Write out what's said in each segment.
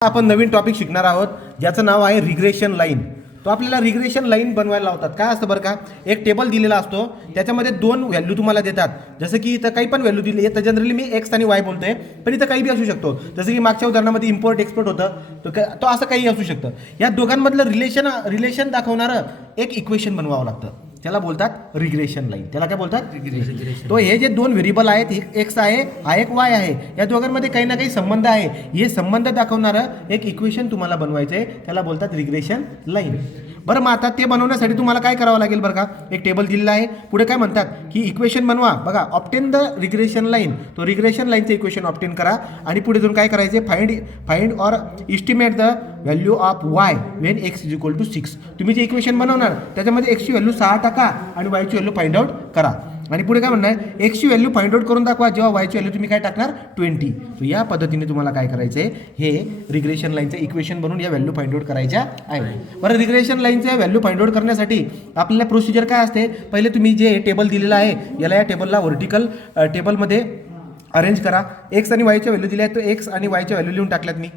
आपण नवीन टॉपिक शिकणार आहोत ज्याचं नाव आहे रिग्रेशन लाईन. तो आपल्याला रिग्रेशन लाईन बनवायला लावतात. काय असतं बरं का, एक टेबल दिलेला असतो, त्याच्यामध्ये दोन व्हॅल्यू तुम्हाला देतात. जसं की इथं काही पण व्हॅल्यू दिली आहे, तर जनरली मी एक्स आणि वाय बोलतोय, पण इथं काही बी असू शकतो. जसं की मागच्या उदाहरणामध्ये इम्पोर्ट एक्सपोर्ट होतं, तो असं काही असू शकतं. या दोघांमधलं रिलेशन दाखवणारं एक इक्वेशन बनवावं लागतं. त्याला बोलतात रिग्रेशन लाईन. त्याला काय बोलतात? रिग्रेशन. तो हे जे दोन व्हेरिएबल आहेत, एक एक्स आहे हा एक वाय आहे, या दोघांमध्ये काही ना काही संबंध आहे. हे संबंध दाखवणारं एक इक्वेशन तुम्हाला बनवायचं आहे, त्याला बोलतात रिग्रेशन लाईन. बरं, मग आता ते बनवण्यासाठी तुम्हाला काय करावं लागेल बरं का, एक टेबल दिलेला आहे, पुढे काय म्हणतात की इक्वेशन बनवा. बघा, ऑप्टेन द रिग्रेशन लाईन. तो रिग्रेशन लाईनचं इक्वेशन ऑप्टेन करा आणि पुढे जाऊन काय करायचे, find or estimate the value of y when x is equal to 6. तुम्ही जे इक्वेशन बनवणार त्याच्यामध्ये एक्सची व्हॅल्यू 6 टाका आणि वायची व्हॅल्यू फाइंड आउट करा. आणि पुढे काय म्हणणार, एक्सची व्हॅल्यू फाइंड आउट करून दाखवा जेव्हा वायची व्हॅल्यू तुम्ही काय टाकणार 20. सो या पद्धतीने तुम्हाला काय करायचं आहे, हे रिग्रेशन लाईनचं इक्वेशन बनवून या व्हॅल्यू फाइंड आउट करायच्या आहे. बरं, रिग्रेशन लाईनचं व्हॅल्यू फाइंड आउट करण्यासाठी आपल्याला प्रोसिजर काय असते, पहिले तुम्ही जे टेबल दिलेलं आहे याला या टेबलला व्हर्टिकल टेबलमध्ये अरेंज करा. एक्स आणि वायच्या व्हॅल्यू दिल्या आहेत, तो एक्स आणि वायच्या व्हॅल्यू लिहून टाकल्यात मी.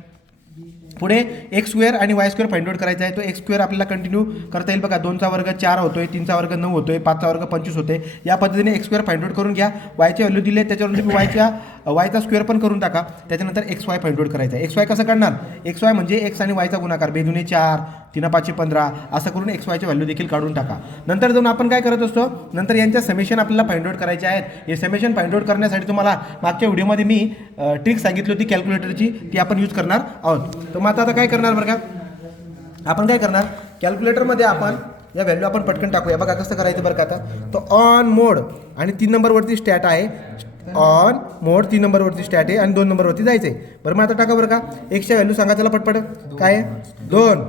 पुढे एक्स स्क्वेअर आणि वाय स्क्वेअर फाइंड आउट करायचा आहे. तो एक्स स्क्वेअर आपल्याला कंटिन्यू करता येईल. बघा, 2चा वर्ग 4 होतोय, 3चा वर्ग 9 होतोय, 5चा वर्ग 25 होतोय. या पद्धतीने एक्स स्क्वेअर फाइंड आउट करून घ्या. वायचे व्हॅल्यू दिले, त्याच्यावर तुम्ही वायचा स्क्वेअर पण करून टाका. त्याच्यानंतर एक्स वाय फाइंड आउट करायचा आहे. एक्स वाय कसं करणार, एक्स वाय म्हणजे एक्स आणि वायचा गुणाकार, 2 दुणे 4, 3 5 15 असं करून एक्स वायच्या व्हॅल्यू देखील काढून टाका. नंतर जाऊन आपण काय करत असतो, नंतर यांच्या समेशन आपल्याला फाइंड आउट करायचे आहेत. हे समेशन फाइंड आउट करण्यासाठी तुम्हाला मागच्या व्हिडिओमध्ये मी ट्रिक सांगितली होती कॅल्क्युलेटरची, ती आपण यूज करणार आहोत. तर मग आता काय करणार बरं का, आपण काय करणार, कॅल्क्युलेटरमध्ये आपण या व्हॅल्यू आपण पटकन टाकूया. बघा कसं करायचं बरं का. आता तो ऑन मोड आणि 3 नंबरवरती स्टॅट आहे. ऑन मोड 3 नंबरवरती स्टॅट आहे आणि 2 नंबरवरती जायचं आहे. बरं, मग आता टाका बरं का, एक्सच्या व्हॅल्यू सांगा त्याला पटपट. काय आहे, 2,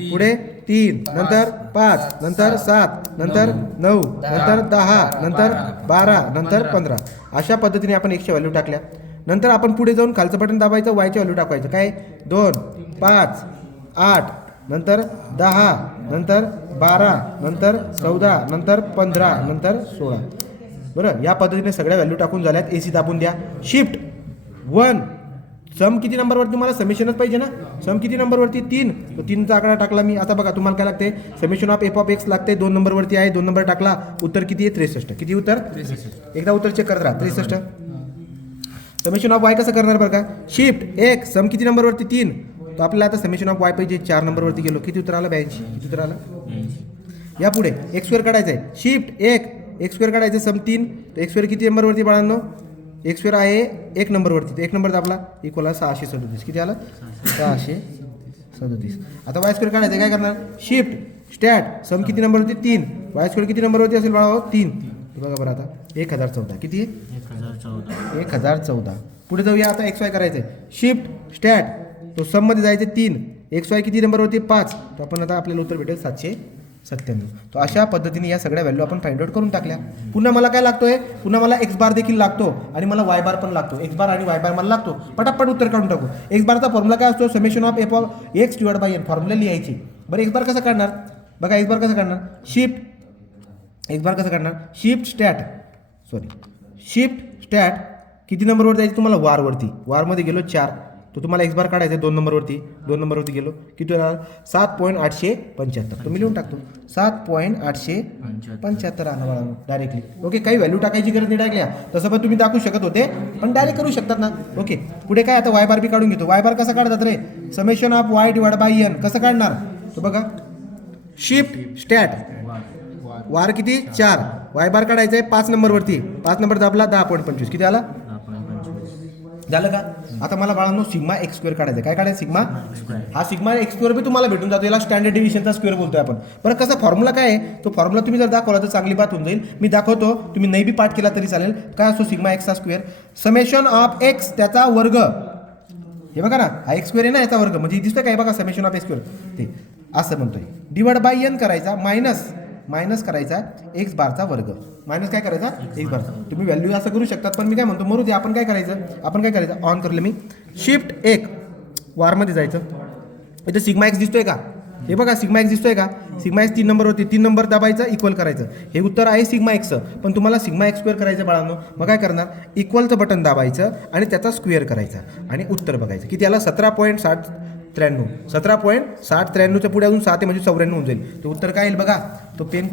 पुढे 3, नंतर 5, नंतर 7, नंतर 9, नंतर 10, नंतर 12, नंतर 15. अशा पद्धतीने आपण एक्सच्या व्हॅल्यू टाकल्या. नंतर आपण पुढे जाऊन खालचं बटन दाबायचं, वायच्या व्हॅल्यू टाकायचं. काय, 2, 5, 8, नंतर 10, नंतर 12, नंतर 14, नंतर 15, नंतर 16. बरं, या पद्धतीने सगळ्या व्हॅल्यू टाकून झाल्यात. AC दाबून द्या. शिफ्ट 1. सम किती नंबरवरती, तुम्हाला समेशनच पाहिजे ना. सम किती नंबरवरती, 3. तो 3चा आकडा टाकला मी. आता बघा तुम्हाला काय लागते, summation of f of x लागते. 2 नंबरवरती आहे, 2 नंबर टाकला. उत्तर किती आहे, 63. किती उत्तर, 63. एकदा उत्तर चेक करत राहा, 63. समेशन ऑफ वाय कसं करणार बरं का, शिफ्ट 1. सम किती नंबरवरती, 3. तो आपल्याला आता समेशन ऑफ वाय पाहिजे, 4 नंबरवरती गेलो. किती उत्तर आलं, 82. किती उत्तर आलं. या पुढे एक्स स्क्वेअर काढायचं आहे. शिफ्ट 1. एक्स स्क्वेअर काढायचं, सम 3. तर एक्स स्क्वेअर किती नंबरवरती बाळांनो, एक्स स्क्वेअर आहे 1 नंबरवरती. 1 नंबर दाबला, इक्वल 637. किती आलं, 637. आता वाय स्क्वेअर काढायचं, काय करणार, शिफ्ट स्टॅट. सम किती नंबरवरती, 3. वाय स्क्वेअर किती नंबरवरती असेल बाळा, 3. बघा बरं, आता 1014. किती आहे, 1014. पुढे जाऊया. आता एक्स वाय करायचं आहे. Shift stat. तो सममध्ये जायचं 3. एक्स वाय किती नंबरवरती, 5. तर आपण आता आपल्याला उत्तर भेटेल 797. तो अशा पद्धतीने या सगळ्या व्हॅल्यू आपण फाइंड आउट करून टाकल्या. पुन्हा मला काय लागतोय, पुन्हा मला एक्स बार देखील लागतो आणि मला वाय बार पण लागतो. एक्स बार आणि वाय बार मला लागतो. पटापट उत्तर काढून टाकू. एक्स बारचा फॉर्म्युला काय असतो, summation of f of x divide by n. Formula लिहायची. बरं, एक्स बार कसं काढणार, बघा एक्स बार कसं काढणार, एक्स बार कसं काढणार, शिफ्ट स्टॅट किती नंबरवर जायचं तुम्हाला, वारवरती. वारमध्ये गेलो 4. तो तुम्हाला एक्स बार काढायचा आहे 2 नंबरवरती. 2 नंबरवरती गेलो, किती होणार, 7.875. तो मी लिहून टाकतो, 7.875 आला बाळा डायरेक्टली. ओके, काही व्हॅल्यू टाकायची गरज नाही टाकल्या, तसं पण तुम्ही दाखवू शकत होते, पण डायरेक्ट करू शकतात ना. ओके, पुढे काय, आता वाय बार बी काढून घेतो. वाय बार कसा काढतात रे, summation of Y divide by N. कसं काढणार, तो बघा, शिफ्ट स्टॅट. वार किती, 4. वाय बार काढायचं आहे 5 नंबरवरती. 5 नंबर दाबला, 10.25. किती आला, झालं का. आता मला बाळांनो सिग्मा एक्स स्क्वेअर काढायचं. काय काढायचं, सिग्मा. हा सिग्मा एक्स स्क्वेअर बी तुम्हाला भेटून जातो. याला स्टँडर्ड डिव्हिजनचा स्क्वेअर बोलतोय आपण. बरं, कसा फॉर्म्युला काय आहे, तो फॉर्म्युला तुम्ही जर दाखवला तर चांगली बात होऊन जाईल. मी दाखवतो, तुम्ही नाही बी पाठ केला तरी चालेल. काय असतो, सिग्मा एक्सचा स्क्वेअर, समेशन ऑफ एक्स त्याचा वर्ग. हे बघा ना, हा एक्स स्क्वेअर आहे ना, याचा वर्ग म्हणजे दिसतोय काय, बघा समेशन ऑफ एक्स स्क्वेअर ते असं म्हणतोय. डिवाइड बाय एन करायचा, मायनस करायचा एक्स बारचा वर्ग. मायनस काय करायचा, एक्स बार. तुम्ही व्हॅल्यू असं करू शकतात, पण मी काय म्हणतो, मरू दे. आपण काय करायचं, ऑन करलं मी. शिफ्ट 1. वारमध्ये जायचं. इथं सिग्मा एक्स दिसतोय का, हे बघा सिग्मा एक्स दिसतोय का. सिग्मा एक्स 3 नंबरवरती 3 नंबर दाबायचं इक्वल करायचं. हे उत्तर आहे सिग्मा एक्सचं, पण तुम्हाला सिग्मा एक्स स्क्वेअर करायचं बाळांनो. मग काय करणार, इक्वलचं बटन दाबायचं आणि त्याचा स्क्वेअर करायचा आणि उत्तर बघायचं किती आला. 17.793. 17.793च्या पुढे अजून 7 म्हणजे 94 होऊन जाईल. तो उत्तर काय येईल बघा. तो पेन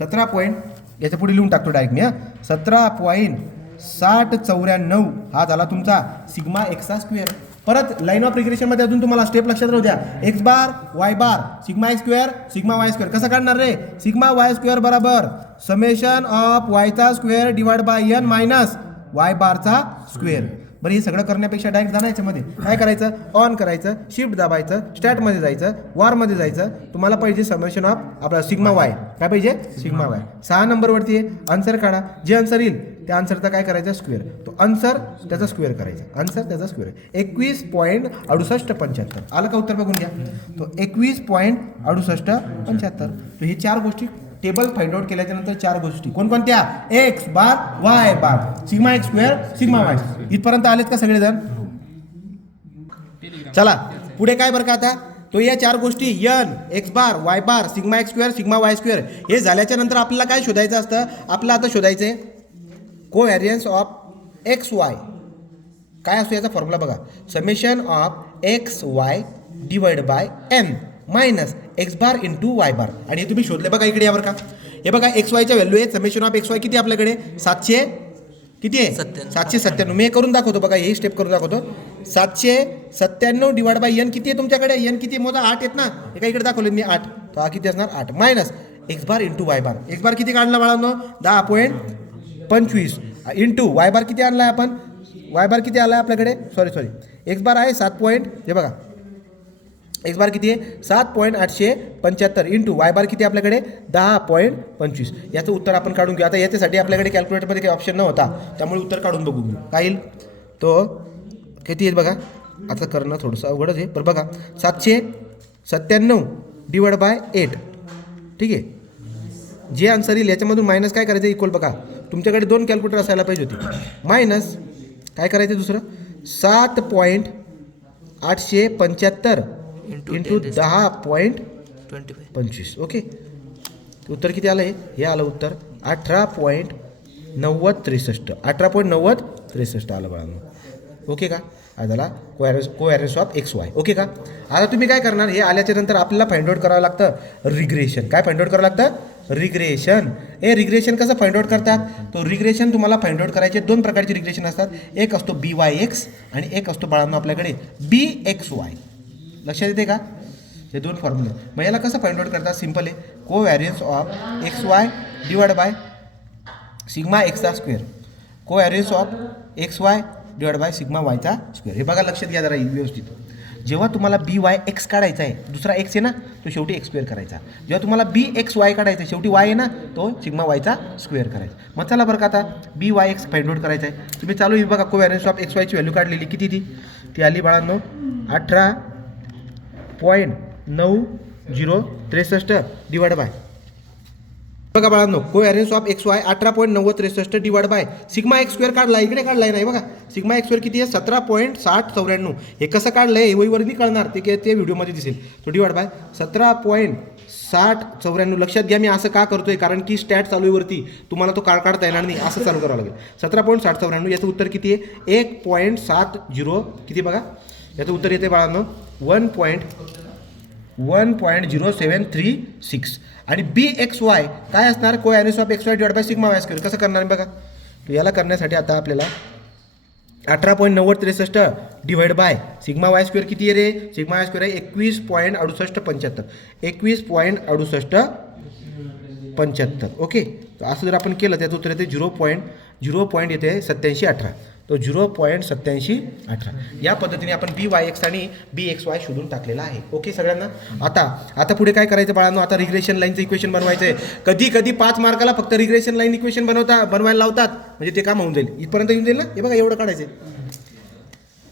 17. याच्या पुढे लिहून टाकतो डायरेक्ट मी. 17.794 हा झाला तुमचा सिग्मा एक्सचा स्क्वेअर. परत लाईन ऑफ रिग्रेशनमध्ये अजून तुम्हाला स्टेप लक्षात राहू द्या. X bar Y bar sigma X square sigma Y square कसं काढणार रे. सिग्मा वाय स्क्वेअर बरोबर समेशन ऑफ वायचा square divide by N minus Y बारचा स्क्वेअर. बरं, हे सगळं करण्यापेक्षा डायरेक्ट जाण्याच्या मध्ये काय करायचं, ऑन करायचं, शिफ्ट दाबायचं, स्टॅटमध्ये जायचं, वारमध्ये जायचं. तुम्हाला पाहिजे समेशन ऑफ आपला सिग्मा वाय. काय पाहिजे, सिग्मा वाय. 6 नंबरवरती आहे. आन्सर काढा. जे आन्सर येईल त्या आन्सरचा काय करायचं, स्क्वेअर. तो आन्सर त्याचा स्क्वेअर करायचा. आन्सर त्याचा स्क्वेअर 21.6875. आलं का उत्तर बघून घ्या. तो 21.6875. तो हे 4 गोष्टी टेबल फाइंड आउट केल्याच्या नंतर 4 गोष्टी कोणकोणत्या, X bar Y bar sigma X square sigma Y. इथपर्यंत आलेत का सगळेजण. चला पुढे काय बरं का आता. तो या 4 गोष्टी N X bar Y bar sigma X square sigma Y square हे झाल्याच्या नंतर आपल्याला काय शोधायचं असतं. आपल्याला आता शोधायचं आहे कोव्हॅरियन्स ऑफ एक्स वाय. काय असतो याचा फॉर्म्युला बघा. Summation of X Y divide by N minus X bar into Y bar. आणि हे तुम्ही शोधले बघा इकडे यावर का. हे बघा एक्स वायच्या व्हॅल्यू आहे. समेशन ऑफ एक्स वाय किती आपल्याकडे 700 किती आहे 797. मी हे करून दाखवतो बघा. ही स्टेप करून दाखवतो. 797 डिवाइड बाय एन किती आहे तुमच्याकडे. एन किती मोजा 8 आहेत ना. एका इकडे दाखवले मी 8. तो हा किती असणार 8 minus X bar into Y बार. एक्स बार किती काढला बाळांनो 10.25 इंटू वाय बार किती आणला आपण. वाय बार किती आला आपल्याकडे सॉरी एक्स बार आहे 7 पॉईंट. हे बघा एक्स बार किती आहे 7.875 इंटू वाय बार किती आपल्याकडे 10.25. याचं उत्तर आपण काढून घेऊ. आता याच्यासाठी आपल्याकडे कॅल्क्युलेटरमध्ये काही ऑप्शन नव्हता, त्यामुळे उत्तर काढून बघू घेऊ. काय येईल तो किती येईल बघा. आता करणं थोडंसं अवघडच आहे पण बघा 797 डिवाइड बाय 8. ठीक आहे. जे आन्सर येईल याच्यामधून मायनस काय करायचं इक्वल बघा. तुमच्याकडे 2 कॅल्क्युलेटर असायला पाहिजे होती. मायनस काय करायचं दुसरं 7.875 इंटू 10.25. ओके. उत्तर किती आलं हे आलं उत्तर 18.9063. 18.9063 आलं बाळांनो. ओके का. हा झाला कोव्हॅरियन्स ऑफ एक्स वाय. ओके का. आता तुम्ही काय करणार, हे आल्याच्या नंतर आपल्याला फाइंड आउट करावं लागतं रिग्रेशन. काय फाइंड आउट करावं लागतं, रिग्रेशन. हे रिग्रेशन कसं फाइंड आउट करतात, तो रिग्रेशन तुम्हाला फाइंड आउट करायचे 2 प्रकारचे रिग्रेशन असतात. एक असतो बी वाय एक्स आणि एक असतो बाळांनो आपल्याकडे बी एक्स वाय. लक्षात येते का. हे 2 फॉर्म्युले. मग याला कसं फाइंड आउट करतात, सिम्पल आहे. Covariance of X Y divide by sigma एक्सचा square. Covariance of X Y divide by sigma वायचा स्क्वेअर. हे बघा लक्षात घ्या जरा व्यवस्थित. जेव्हा तुम्हाला बी वाय एक्स काढायचा आहे, दुसरा एक्स आहे ना, तो शेवटी एक्स स्क्वेअर करायचा. जेव्हा तुम्हाला बी एक्स वाय काढायचा आहे, शेवटी वाय आहे ना, तो सिग्मा वायचा स्क्वेअर करायचा. मग चला बरं का आता बी वाय एक्स फाइंड आउट करायचा आहे. तुम्ही चालू आहे बघा. कोव्हॅरियन्स ऑफ एक्स वायची व्हॅल्यू काढलेली किती ती आली बाळांनो 18.9063 डिवाइड बाय बघा बाळांनो. Covariance of X Y 18.9063 divide by sigma X square काढला. इकडे काढलाय नाही बघा. सिग्मा एक्स स्क्वेअर किती आहे 17.794. हे कसं काढलंय हे वहीवर नाही कळणार, ते व्हिडिओमध्ये दिसेल. तो डिवाइड बाय 17.794. लक्षात घ्या मी असं का करतोय, कारण की स्टॅट चालू आहे वरती, तुम्हाला तो काढता येणार नाही, असं चालू करावं लागेल. 17.794. याचं उत्तर किती आहे 1.70 किती बघा. याचं उत्तर येते बाळांनो 1.073 आणि बी एक्स वाय काय असणार, covariance of X Y divide by sigma Y square. कसं करणार बघा. तर याला करण्यासाठी आता आपल्याला 18.9063 divide by sigma Y square किती आहे रे, सिग्मा वाय स्क्वेअर आहे 21.6875. 21.6875. ओके. तर असं जर आपण केलं त्याचं उत्तर येते 0.0 येते 8718. तो 0.8718. या पद्धतीने आपण बी वाय एक्स आणि बी एक्स वाय शोधून टाकलेला आहे. ओके सगळ्यांना. आता पुढे काय करायचं बाळांनो, आता रिग्रेशन लाईनचं इक्वेशन बनवायचं आहे. कधी 5 मार्काला फक्त रिग्रेशन लाईन इक्वेशन बनवायला लावतात, म्हणजे ते काम होऊन जाईल. इथपर्यंत येऊन जाईल ना. हे बघा एवढं काढायचं.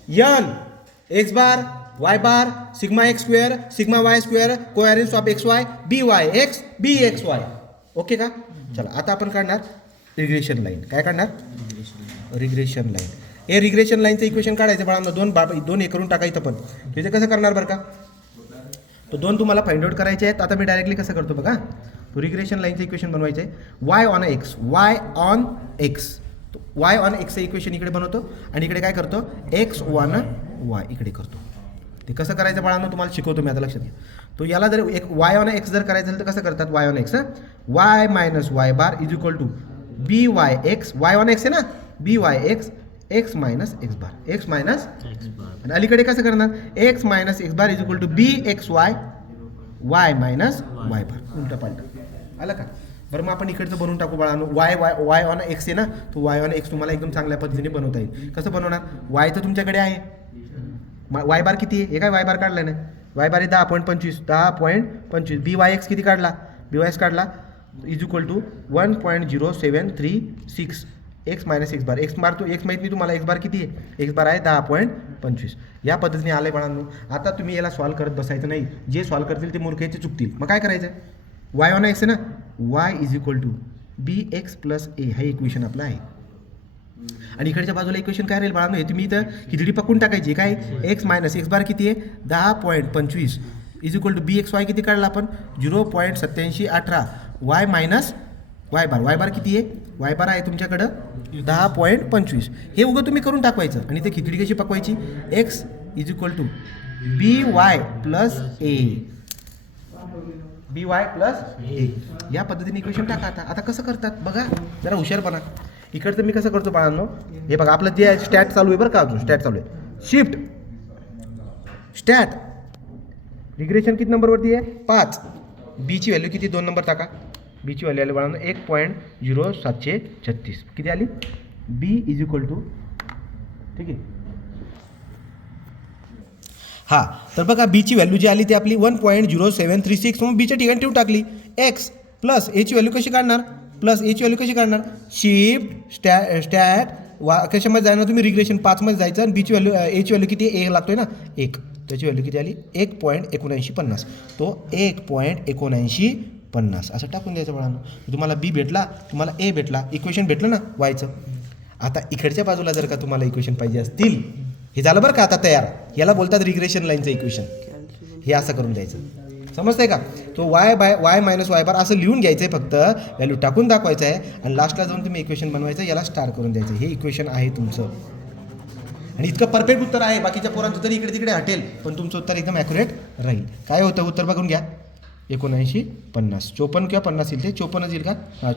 N X bar Y bar sigma X square sigma Y square covariance of X Y B Y X B x Y. Okay का. चला आता आपण काढणार रिग्रेशन लाईन. काय काढणार, रिग्रेशन लाईन. हे रिग्रेशन लाईनचं इक्वेशन काढायचं बाळांनो. 2 हे करून टाकायचं. पण तिथे कसं करणार बरं का. तो 2 तुम्हाला फाइंड आउट करायचे आहेत. आता मी डायरेक्टली कसं करतो बघा, तो रिग्रेशन लाईनचं इक्वेशन बनवायचं आहे. Y on X Y on एक्सचं इक्वेशन इकडे बनवतो आणि इकडे काय करतो एक्स ऑन वाय इकडे करतो. ते कसं करायचं बाळांनो तुम्हाला शिकवतो मी, आता लक्षात घ्या. तो याला जर एक वाय ऑन एक्स जर करायचं असेल तर कसं करतात, Y on X Y minus Y bar is equal to B Y X, Y on X आहे ना, B Y X X minus X bar, X minus X bar. आणि अलीकडे कसं करणार, X minus X bar is equal to B x Y Y minus Y bar, उलटा पालटा. आलं का? बरं मग आपण इकडचं बनवून टाकू बाळांनो. वाय ऑन एक्स आहे ना, तो वाय ऑन एक्स तुम्हाला एकदम चांगल्या पद्धतीने बनवता येईल. कसं बनवणार, वाय तर तुमच्याकडे आहे, वाय बार किती आहे, हे काय वाय बार काढला ना, वाय बार आहे 10.25, 10.25. बी वाय एक्स किती काढला, बी वाय एक्स काढला is equal to 1.0736 X minus X bar. X bar तो एक्स माहीत नाही तुम्हाला, एक्स बार किती आहे, एक्स बार आहे 10.25. या पद्धतीने आलं आहे बाळांनो. आता तुम्ही याला सॉल्व करत बसायचं नाही, जे सॉल्व करतील ते मूर्खाचे चुकतील. मग काय करायचं, वाय ऑन एक्स आहे ना, Y is equal to B X plus A, हे इक्वेशन आपलं आहे. आणि इकडच्या बाजूला इक्वेशन काय राहील बाळांनो, हे तुम्ही इथं खिचडी पकडून टाकायची. काय, एक्स मायनस एक्स बार किती आहे 10.25 is equal to B x y किती काढला आपण 0.8718 वाय मायनस वाय बार किती आहे, वाय बार आहे तुमच्याकडं 10.25. हे उगं तुम्ही करून टाकवायचं आणि ते खिचडी कशी पकवायची, X is equal to B Y plus A, B Y plus A, या पद्धतीने इक्वेशन टाका. आता कसं करतात बघा, जरा हुशारपणा. इकडचं मी कसं करतो बाळांनो, हे बघा आपलं जे स्टॅट चालू आहे बरं का, अजून स्टॅट चालू आहे, शिफ्ट स्टॅट रिग्रेशन किती नंबरवरती आहे 5. बीची व्हॅल्यू किती 2 नंबर टाका, बीची व्हॅल्यू आली बाळांनो 1.0736 किती आली, बी इज इक्वल टू, ठीक आहे. हां तर बघा बीची व्हॅल्यू जी आली ती आपली 1.0736, मग बीच्या ठिकाणी ठेवून टाकली. एक्स प्लस एची व्हॅल्यू कशी काढणार, प्लस एची व्हॅल्यू कशी काढणार, शिफ्ट स्टॅट कशामध्ये जाणार तुम्ही, रिग्रेशन 5 मध्ये जायचं आणि बीची व्हॅल्यू एची व्हॅल्यू किती 1 लागतोय ना 1, त्याची व्हॅल्यू किती आली 1.7950, तो 1.7950 असं टाकून द्यायचं बाळांनो. तुम्हाला बी भेटला, तुम्हाला ए भेटला, इक्वेशन भेटलं ना वायचं. आता इकडच्या बाजूला जर का तुम्हाला इक्वेशन पाहिजे असतील, हे झालं बरं का आता तयार, याला बोलतात रिग्रेशन लाईनचं इक्वेशन. हे असं करून द्यायचं, समजतंय का. तो वाय मायनस वाय बार असं लिहून घ्यायचं आहे, फक्त व्हॅल्यू टाकून दाखवायचं आहे आणि लास्टला जाऊन तुम्ही इक्वेशन बनवायचं, याला स्टार करून द्यायचं. हे इक्वेशन आहे तुमचं आणि इतकं परफेक्ट उत्तर आहे. बाकीच्या पोरांचं तरी इकडे तिकडे हटेल, पण तुमचं उत्तर एकदम ॲक्युरेट राहील. काय होतं उत्तर बघून घ्या, 7950, 54 किंवा 50 येईल, ते 54 येईल का,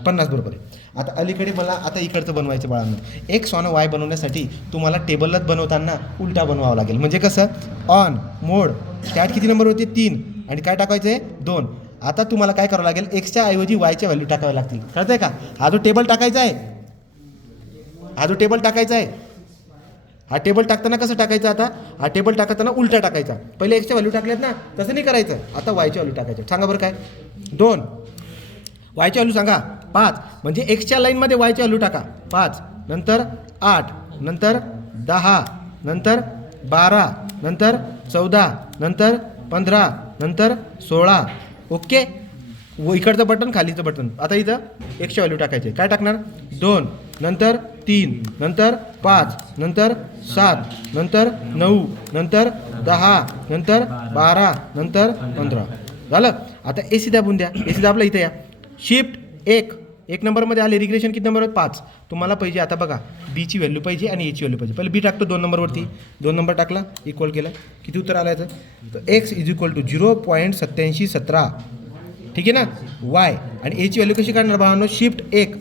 50 बरोबर आहे. आता अलीकडे मला आता इकडचं बनवायचं बाळांनो. एक्स ऑन वाय बनवण्यासाठी तुम्हाला टेबलच बनवताना उलटा बनवावं लागेल. म्हणजे कसं, ऑन मोड स्टॅट किती नंबर होते 3 आणि काय टाकायचं आहे 2. आता तुम्हाला काय करावं लागेल, एक्सच्या ऐवजी वायच्या व्हॅल्यू टाकाव्या लागतील, कळतंय का. हा जो टेबल टाकायचा आहे, हा टेबल टाकताना कसं टाकायचं, आता हा टेबल टाकताना उलटा टाकायचा. पहिले एक्सच्या व्हॅल्यू टाकल्यात ना, तसं नाही करायचं. आता वायच्या व्हॅल्यू टाकायचं. सांगा बरं काय, 2 वायच्या व्हॅल्यू सांगा 5, म्हणजे एक्सच्या लाईनमध्ये वायच्या व्हॅल्यू टाका 5, नंतर 8, नंतर 10, नंतर 12, नंतर 14, नंतर 15, नंतर 16. ओके, व इकडचं बटन खालीचं बटन. आता इथं एक्सच्या व्हॅल्यू टाकायचे, काय टाकणार 2, नंतर 3, नंतर 5, नंतर 7, नंतर 9, नंतर 10, नंतर 12, नंतर 15. झालं. आता एसी दाबून द्या, एसी दाबला इथं या, शिफ्ट 1 नंबरमध्ये आले, रिग्रेशन किती नंबर 5. तुम्हाला पाहिजे आता बघा बीची व्हॅल्यू पाहिजे आणि एची व्हॅल्यू पाहिजे. पहिले बी टाकतो 2 नंबरवरती, 2 नंबर टाकला, इक्वल केला, किती उत्तर आलं याचं, तर एक्स इज इक्वल टू 0.8717, ठीक आहे ना, वाय. आणि एची व्हॅल्यू कशी काढणार बाळांनो, शिफ्ट 1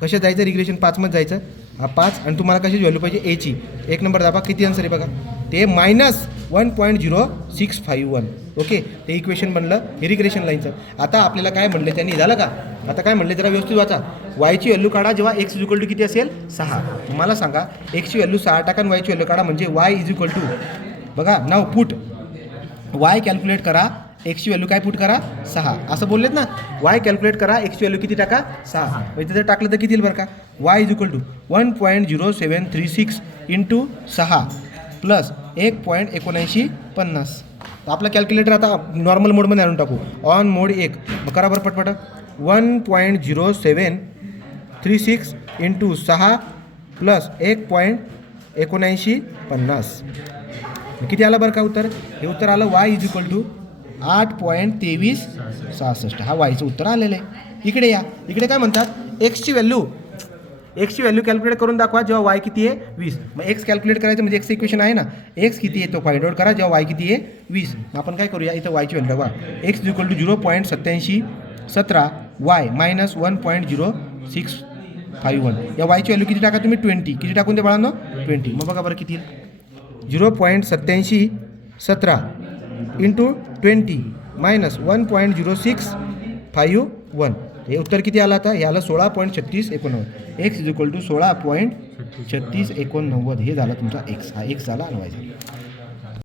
कशा जायचं, रिग्रेशन 5 मध्ये जायचं, हा 5 आणि तुम्हाला कशाची व्हॅल्यू पाहिजे एची, 1 नंबर दाबा, किती आन्सर आहे बघा, ते -1.0651. ओके, ते इक्वेशन बनलं हे रिग्रेशन लाईनचं. आता आपल्याला काय म्हणलं त्यांनी, झालं का, आता काय म्हणले जरा व्यवस्थित वाचा. वायची व्हॅल्यू काढा जेव्हा एक्स इज इक्वल टू किती असेल 6. मला सांगा एक्सची व्हॅल्यू 6 टाका आणि वायची व्हॅल्यू काढा, म्हणजे वाय इज इक्वल टू, बघा नाव पुट वाय कॅल्क्युलेट करा, एक्सची व्हॅल्यू काय पुट करा 6, असं बोललेत ना. वाय कॅल्क्युलेट करा, एक्सची व्हॅल्यू किती टाका 6. म्हणजे जर टाकलं तर किती येईल बरं का, y is equal to 1.0736 into 6 plus 1.7950. आपलं कॅल्क्युलेटर आता नॉर्मल मोडमध्ये आणून टाकू, ऑन मोड 1. मग करा बरं पटपट, 1.0736 इंटू 6 प्लस 1.7950. किती आलं बरं का उत्तर, हे उत्तर आलं वाय इज इक्वल टू 8.2366 हा वायचं उत्तर आलेलं आहे. इकडे या, इकडे काय म्हणतात एक्सची व्हॅल्यू कॅल्क्युलेट करून दाखवा जेव्हा वाय किती आहे 20. मग एक्स कॅल्क्युलेट करायचं म्हणजे एक्स इक्वेशन आहे ना, एक्स किती आहे तो फाइंड आउट करा जेव्हा वाय किती आहे 20. मग आपण काय करूया इथं वायची व्हॅल्यू बघा x equal to 0.8717 y minus 1.0651. या वायची व्हॅल्यू किती टाका तुम्ही 20. किती टाकून ते बाळांनो 20. मग बघा बरं किती 0.8717 इंटू 20 मायनस 1.0651. हे उत्तर किती आलं आता? हे आलं 16.3689. X is equal to 16.3689. हे झालं तुमचा एक्स. हा एक्स झाला आणि वाय झाला.